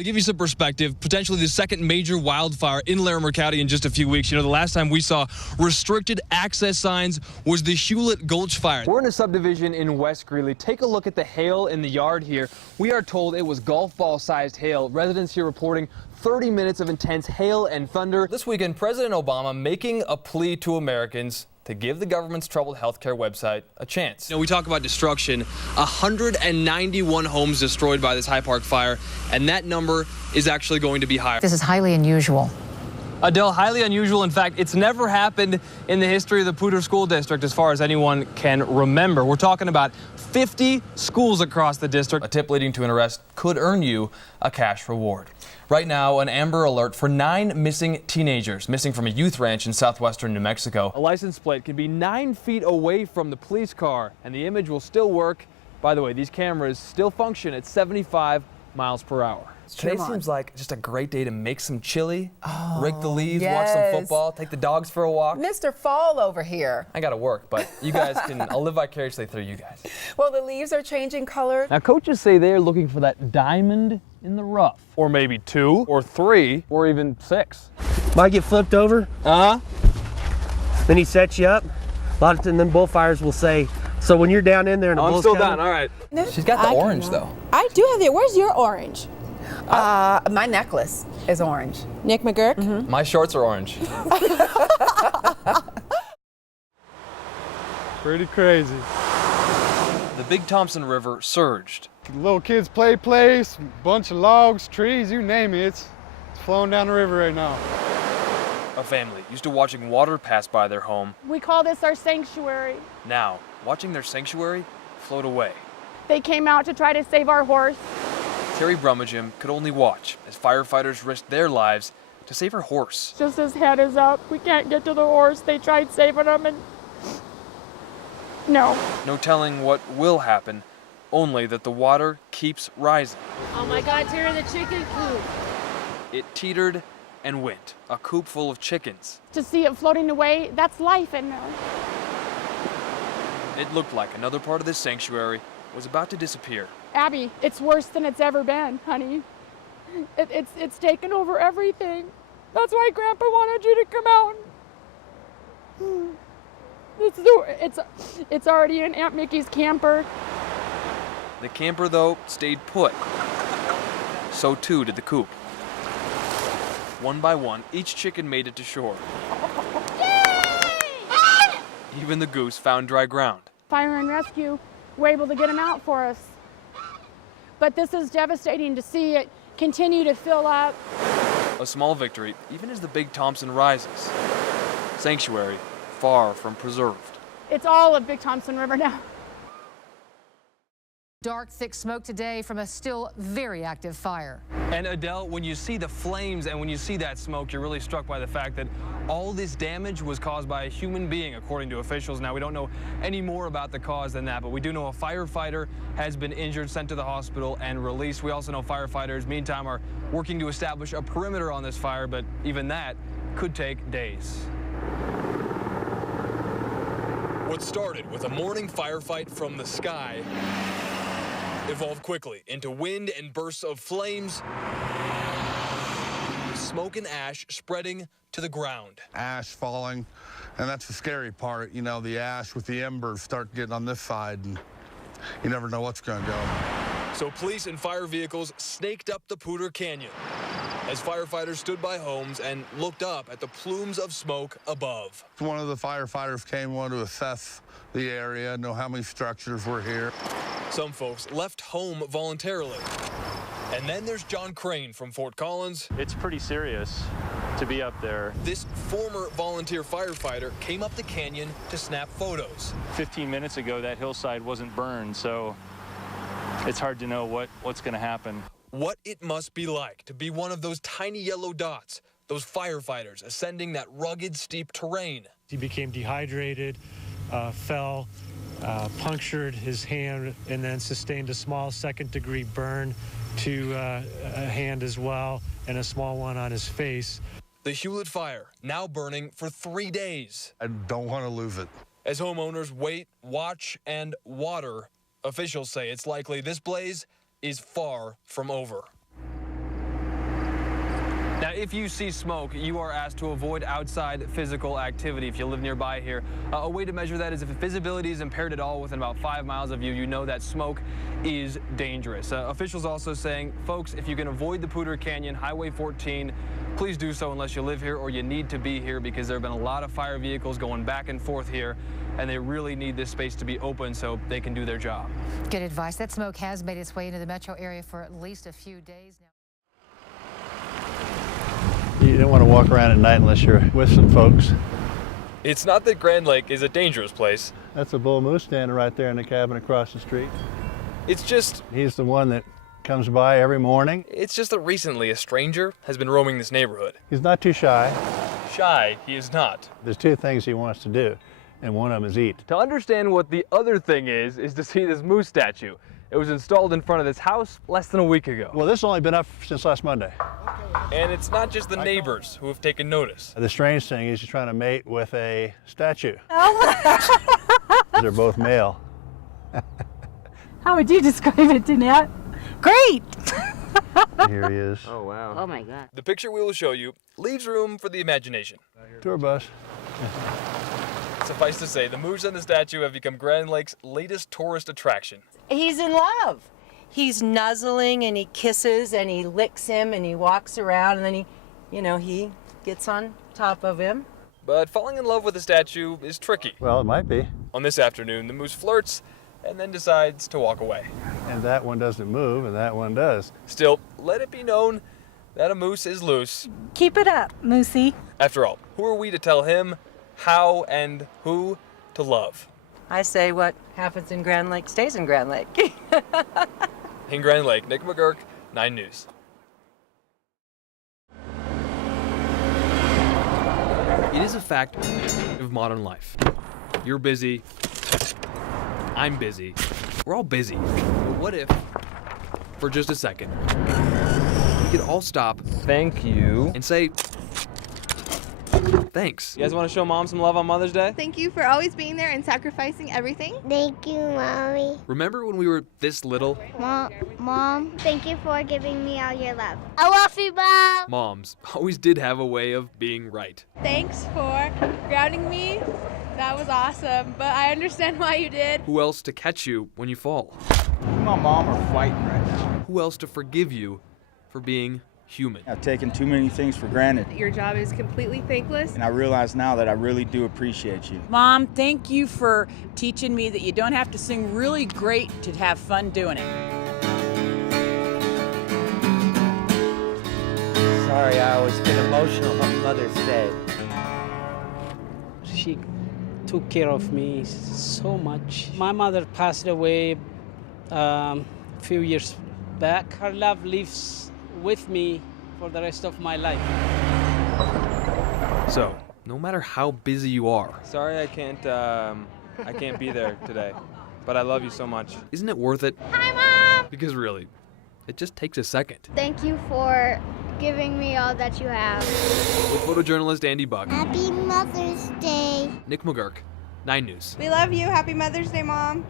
To give you some perspective, potentially the second major wildfire in Larimer County in just a few weeks. You know, the last time we saw restricted access signs was the Hewlett Gulch fire. We're in a subdivision in West Greeley. Take a look at the hail in the yard here. We are told it was golf ball sized hail. Residents here reporting 30 minutes of intense hail and thunder. This weekend, President Obama making a plea to Americans to give the government's troubled healthcare website a chance. You know, we talk about destruction. 191 homes destroyed by this High Park fire, and that number is actually going to be higher. This is highly unusual. Adele, highly unusual. In fact, it's never happened in the history of the Poudre School District as far as anyone can remember. We're talking about 50 schools across the district. A tip leading to an arrest could earn you a cash reward. Right now, an Amber Alert for 9 missing teenagers, missing from a youth ranch in southwestern New Mexico. A license plate can be 9 feet away from the police car, and the image will still work. By the way, these cameras still function at 75 miles per hour. Today seems like just a great day to make some chili, rake the leaves, watch some football, take the dogs for a walk. Mr. Fall over here. I gotta work, but you guys can, I'll live vicariously through you guys. Well, the leaves are changing color. Now, coaches say they're looking for that diamond in the rough, or maybe 2 or 3 or even 6. Might get flipped over. Then he sets you up. And then bullfires will say, so when you're down in there and the bull's I'm still coming, down, all right. No, She's got the orange, though. I do have it. Where's your orange? My necklace is orange. Nick McGurk? My shorts are orange. Pretty crazy. The Big Thompson River surged. Little kids play place, bunch of logs, trees, you name it. It's flowing down the river right now. A family used to watching water pass by their home. We call this our sanctuary. Now, watching their sanctuary float away. They came out to try to save our horse. Terry Brummagem could only watch as firefighters risked their lives to save her horse. Just his head is up. We can't get to the horse. They tried saving him and no. No telling what will happen, only that the water keeps rising. Oh my God, Terry, the chicken coop. It teetered and went, a coop full of chickens. To see it floating away, that's life in there. It looked like another part of this sanctuary was about to disappear. Abby, it's worse than it's ever been, honey. It's taken over everything. That's why Grandpa wanted you to come out. It's already in Aunt Mickey's camper. The camper, though, stayed put. So too did the coop. One by one, each chicken made it to shore. Even the goose found dry ground. Fire and rescue were able to get them out for us. But this is devastating to see it continue to fill up. A small victory, even as the Big Thompson rises. Sanctuary far from preserved. It's all of Big Thompson River now. Dark, thick smoke today from a still very active fire. And Adele, when you see the flames and when you see that smoke, you're really struck by the fact that all this damage was caused by a human being, according to officials. Now, we don't know any more about the cause than that, but we do know a firefighter has been injured, sent to the hospital, and released. We also know firefighters, meantime, are working to establish a perimeter on this fire, but even that could take days. What started with a morning firefight from the sky evolved quickly into wind and bursts of flames, smoke and ash spreading to the ground. Ash falling, and that's the scary part. You know, the ash with the embers start getting on this side, and you never know what's going to go. So police and fire vehicles snaked up the Poudre Canyon as firefighters stood by homes and looked up at the plumes of smoke above. One of the firefighters came, wanted to assess the area, know how many structures were here. Some folks left home voluntarily. And then there's John Crane from Fort Collins. It's pretty serious to be up there. This former volunteer firefighter came up the canyon to snap photos. 15 minutes ago, that hillside wasn't burned, so it's hard to know what's going to happen. What it must be like to be one of those tiny yellow dots, those firefighters ascending that rugged, steep terrain. He became dehydrated, fell, punctured his hand, and then sustained a small second-degree burn to a hand as well, and a small one on his face. The Hewlett fire now burning for 3 days. I don't want to lose it. As homeowners wait, watch, and water, officials say it's likely this blaze is far from over. if you see smoke, you are asked to avoid outside physical activity if you live nearby here. A way to measure that is if visibility is impaired at all within about 5 miles of you, you know that smoke is dangerous. Officials also saying, folks, if you can avoid the Poudre Canyon, Highway 14, please do so unless you live here or you need to be here, because there have been a lot of fire vehicles going back and forth here, and they really need this space to be open so they can do their job. Good advice. That smoke has made its way into the metro area for at least a few days now. You don't want to walk around at night unless you're with some folks. It's not that Grand Lake is a dangerous place. That's a bull moose standing right there in the cabin across the street. It's just... He's the one that comes by every morning. It's just that recently a stranger has been roaming this neighborhood. He's not too shy. Shy, he is not. There's two things he wants to do, and one of them is eat. To understand what the other thing is to see this moose statue. It was installed in front of this house less than a week ago. Well, this has only been up since last Monday. And it's not just the neighbors who have taken notice. The strange thing is he's trying to mate with a statue. They're both male. How would you describe it, Danette? Great! Here he is. Oh, wow. Oh my God. The picture we will show you leaves room for the imagination. Tour bus. Suffice to say, the moose and the statue have become Grand Lake's latest tourist attraction. He's in love. He's nuzzling and he kisses and he licks him and he walks around and then he gets on top of him. But falling in love with the statue is tricky. Well, it might be. On this afternoon, the moose flirts and then decides to walk away. And that one doesn't move and that one does. Still, let it be known that a moose is loose. Keep it up, Moosey. After all, who are we to tell him how and who to love? I say what happens in Grand Lake stays in Grand Lake. In Grand Lake, Nick McGurk, 9 News. It is a fact of modern life. You're busy. I'm busy. We're all busy. But what if, for just a second, we could all stop, thank you, and say, thanks. You guys want to show Mom some love on Mother's Day? Thank you for always being there and sacrificing everything. Thank you, Mommy. Remember when we were this little? Mom, thank you for giving me all your love. I love you, Mom. Moms always did have a way of being right. Thanks for grounding me. That was awesome, but I understand why you did. Who else to catch you when you fall? You and my mom are fighting right now. Who else to forgive you for being human? I've taken too many things for granted. Your job is completely thankless. And I realize now that I really do appreciate you. Mom, thank you for teaching me that you don't have to sing really great to have fun doing it. Sorry, I always get emotional on Mother's Day. She took care of me so much. My mother passed away a few years back. Her love lives with me for the rest of my life. So, no matter how busy you are. Sorry I can't be there today, but I love you so much. Isn't it worth it? Hi, Mom! Because really, it just takes a second. Thank you for giving me all that you have. With photojournalist Andy Buck. Happy Mother's Day. Nick McGurk, 9 News. We love you. Happy Mother's Day, Mom.